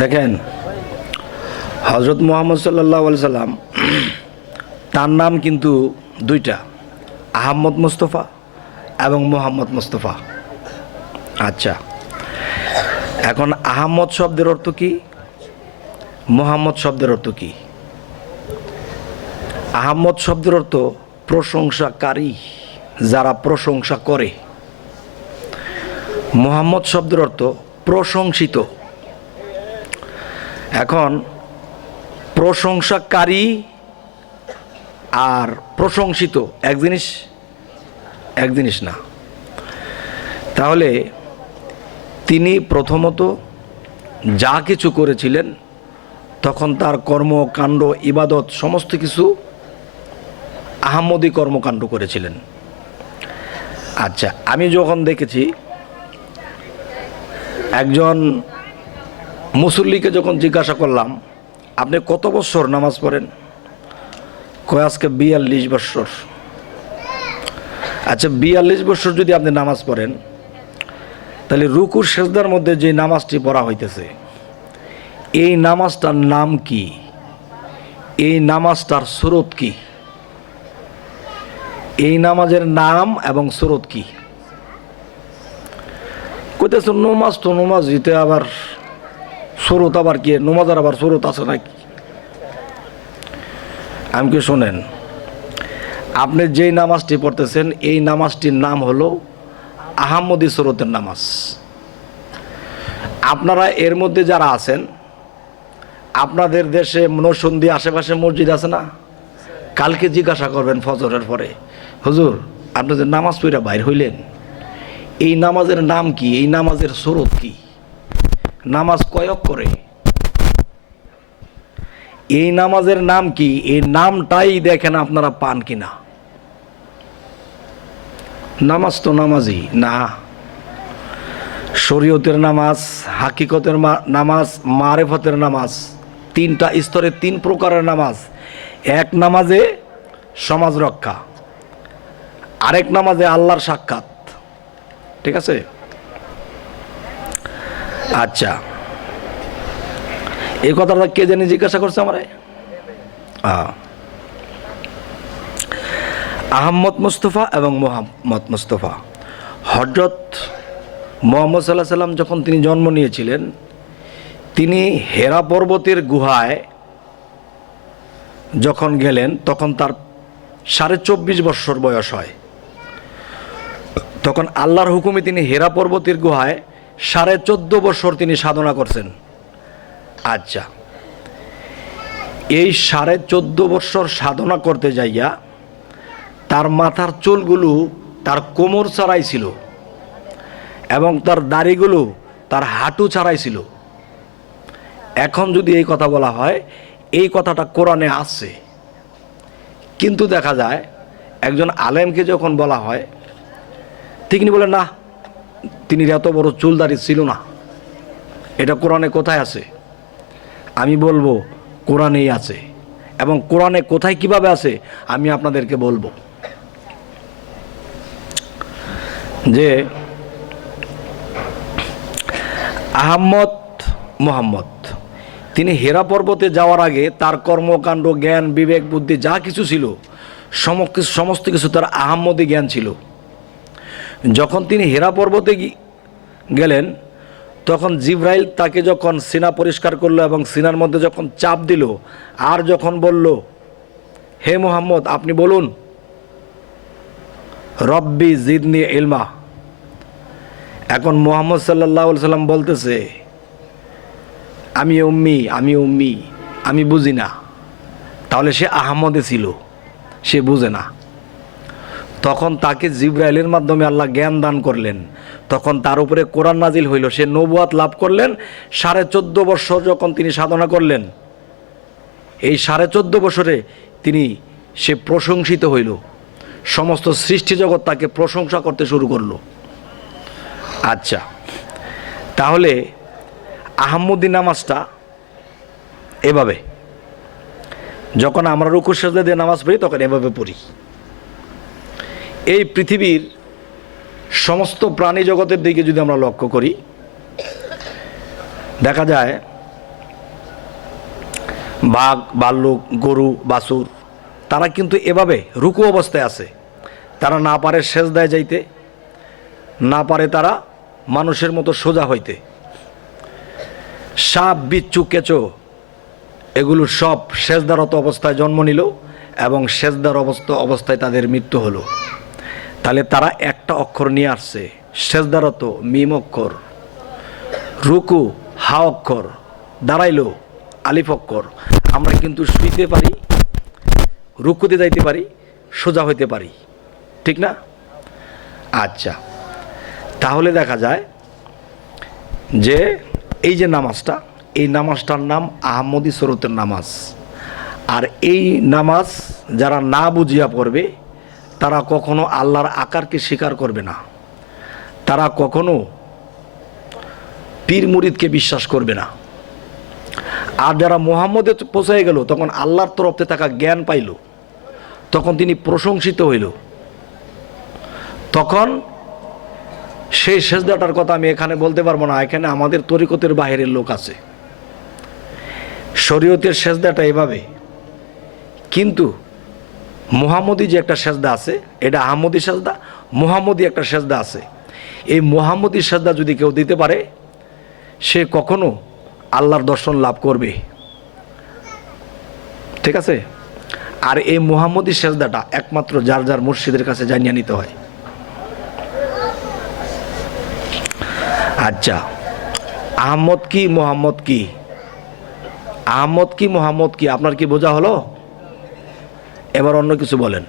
দেখেন হজরত মোহাম্মদ সাল্লাহ সাল্লাম তার নাম কিন্তু দুইটা আহম্মদ মুস্তফা এবং মোহাম্মদ মুস্তফা। আচ্ছা। এখন আহম্মদ শব্দের অর্থ কি? মোহাম্মদ শব্দের অর্থ কি? আহম্মদ শব্দের অর্থ প্রশংসাকারী, যারা প্রশংসা করে। মোহাম্মদ শব্দের অর্থ প্রশংসিত। এখন প্রশংসাকারী আর প্রশংসিত, এক জিনিস এক জিনিস না। তাহলে তিনি প্রথমত যা কিছু করেছিলেন, তখন তার কর্মকাণ্ড ইবাদত, সমস্ত কিছু আহম্মদী কর্মকাণ্ড করেছিলেন। আচ্ছা আমি যখন দেখেছি, একজন মুসল্লিকে যখন জিজ্ঞাসা করলাম, আপনি কত বছর নামাজ পড়েন? কয়, আজকে বিয়াল্লিশ বছর। আচ্ছা বিয়াল্লিশ বছর যদি আপনি নামাজ পড়েন তাহলে রুকুর সেজদার মধ্যে যে নামাজটি পড়া হইতেছে, এই নামাজটার নাম কি? এই নামাজটার স্রোত কি? এই নামাজের নাম এবং স্রোত কি? কইতেছে, নমাজ তো নমাজ দিতে আবার স্রোত আবার কি? নমাজের আবার স্রোত আছে নাকি? আমি কি শোনেন, আপনি যেই নামাজটি পড়তেছেন, এই নামাজটির নাম হলো আহম্মদী সুরতের নামাজ। আপনারা এর মধ্যে যারা আছেন, আপনাদের দেশে নসন্দি আশেপাশে মসজিদ আছে না? কালকে জিজ্ঞাসা করবেন ফজরের পরে, হুজুর, আপনি যে নামাজ পড়া বাইর হইলেন, এই নামাজের নাম কি? এই নামাজের স্রোত কি? নামাজ কয়ক করে? এই নামাজের নাম কি? এই নামটাই দেখেন আপনারা পান কিনা? নামাজ তো নামাজই, না। শরীয়তের নামাজ, হাকিকতের নামাজ, মারেফতের নামাজ, তিনটা স্তরে তিন প্রকারের নামাজ। এক নামাজে সমাজ রক্ষা, আরেক নামাজে আল্লাহর সাক্ষাৎ। ঠিক আছে? আচ্ছা। এই কথাটা কে জানি জিজ্ঞাসা করছে আমার? আহ। আহম্মদ মুস্তফা এবং মোহাম্মদ মুস্তফা। হজরত মোহাম্মদ সাল্লাহ সাল্লাম যখন তিনি জন্ম নিয়েছিলেন, তিনি হেরা পর্বতের গুহায় যখন গেলেন, তখন তার সাড়ে চব্বিশ বৎসর বয়স হয়। তখন আল্লাহর হুকুমে তিনি হেরা পর্বতের গুহায় সাড়ে চোদ্দ বছর তিনি সাধনা করছেন। আচ্ছা এই সাড়ে চোদ্দ বছর সাধনা করতে যাইয়া তার মাথার চুলগুলো তার কোমর ছাড়াই ছিল এবং তার দাড়িগুলো তার হাঁটু ছাড়াই ছিল এখন যদি এই কথা বলা হয়, এই কথাটা কোরআনে আসছে। কিন্তু দেখা যায়, একজন আলেমকে যখন বলা হয় তিনি বলেন না, তিনি এত বড় চুল দাড়ি ছিল না। এটা কোরআনে কোথায় আছে? আমি বলব, কোরআনেই আছে। এবং কোরআনে কোথায় কীভাবে আছে, আমি আপনাদেরকে বলব। যে আহম্মদ মোহাম্মদ, তিনি হেরা পর্বতে যাওয়ার আগে তার কর্মকাণ্ড, জ্ঞান, বিবেক, বুদ্ধি যা কিছু ছিল, সমস্ত কিছু তার আহম্মদী জ্ঞান ছিল। যখন তিনি হেরা পর্বতে গেলেন, তখন জিব্রাইল তাকে যখন সিনা পরিষ্কার করল এবং সিনার মধ্যে যখন চাপ দিল, আর যখন বলল, হে মোহাম্মদ, আপনি বলুন, রব্বি জিদনি ইলমা। এখন মোহাম্মদ সাল্লাহ সাল্লাম বলতেছে, আমি উম্মি আমি উম্মি, আমি বুঝি না। তাহলে সে আহমদে ছিল, সে বুঝে না। তখন তাকে জিব্রাইলের মাধ্যমে আল্লাহ জ্ঞান দান করলেন। তখন তার উপরে কোরআন নাজিল হইল, সে নবুয়াত লাভ করলেন। সাড়ে চোদ্দ বছর যখন তিনি সাধনা করলেন, এই সাড়ে চোদ্দ বছরে তিনি, সে প্রশংসিত হইল। সমস্ত সৃষ্টি জগৎ তাকে প্রশংসা করতে শুরু করল। আচ্ছা। তাহলে আহম্মদী নামাজটা এভাবে। যখন আমরা রুকু সেজদা দিয়ে নামাজ পড়ি, তখন এভাবে পড়ি। এই পৃথিবীর সমস্ত প্রাণী জগতের দিকে যদি আমরা লক্ষ্য করি, দেখা যায় বাঘ, ভাল্লুক, গরু, বাছুর, তারা কিন্তু এভাবে রুকু অবস্থায় আছে। তারা না পারে সেজদায় যাইতে না পারে তারা মানুষের মতো সোজা হইতে। সাপ, বিচ্ছু, কেঁচো, এগুলো সব সেজদারত অবস্থায় জন্ম নিল এবং সেজদার অবস্থা অবস্থায় তাদের মৃত্যু হলো। তাহলে তারা একটা অক্ষর নিয়ে আসছে, সেজদারত, মিম অক্ষর। রুকু, হা অক্ষর। দাঁড়াইলো, আলিফ অক্ষর। আমরা কিন্তু শুইতে পারি, রুকুতে যাইতে পারি, সোজা হইতে পারি। ঠিক না? আচ্ছা। তাহলে দেখা যায় যে এই যে নামাজটা, এই নামাজটার নাম আহমদি সরতের নামাজ। আর এই নামাজ যারা না বুঝিয়া পড়বে, তারা কখনো আল্লাহর আকারকে স্বীকার করবে না। তারা কখনো পীর মুরিদকে বিশ্বাস করবে না। আর যারা মোহাম্মদে পৌঁছায় গেল, তখন আল্লাহর তরফতে থাকা জ্ঞান পাইল। তখন তিনি প্রশংসিত হইল। তখন সেই সেজদাটার কথা আমি এখানে বলতে পারব না, এখানে আমাদের তরিকতের বাহিরের লোক আছে। শরীয়তের সেজদাটা এভাবে। কিন্তু মোহাম্মদী যে একটা সেজদা আছে, এটা আহমদী সেজদা, মোহাম্মদী একটা সেজদা আছে। এই মোহাম্মদী সেজদা যদি কেউ দিতে পারে, সে কখনো আল্লাহর দর্শন লাভ করবে। ঠিক আছে? আর এই মোহাম্মদি সেজদাটা একমাত্র যার যার মুর্শিদের কাছে জানিয়ে নিতে হয়। আচ্ছা আহমদ কি, মোহাম্মদ কি? আহমদ কি, মোহাম্মদ কি? আপনার কি বোঝা হলো? এবার অন্য কিছু বলেন।